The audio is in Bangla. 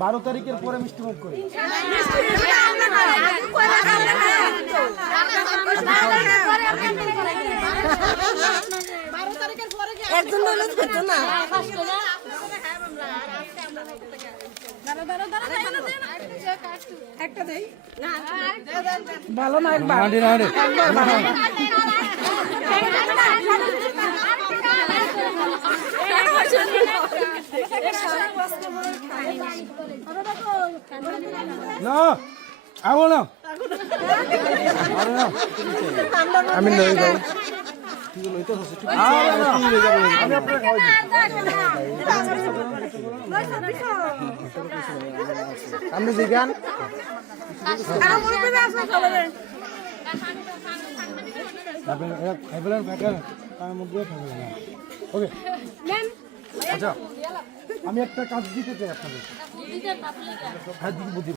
বারো তারিখের পরে মিষ্টি মুখ করি। ভালো না একবার না আবো না আমি লই যাই ঠিক লইতে হচ্ছে ঠিক আমি আপনাকে খাওয়াই আপনি জিগান ওকে আচ্ছা আমি একটা কাজ দিতে চাই আপনাদের। হ্যাঁ, বুদ্ধি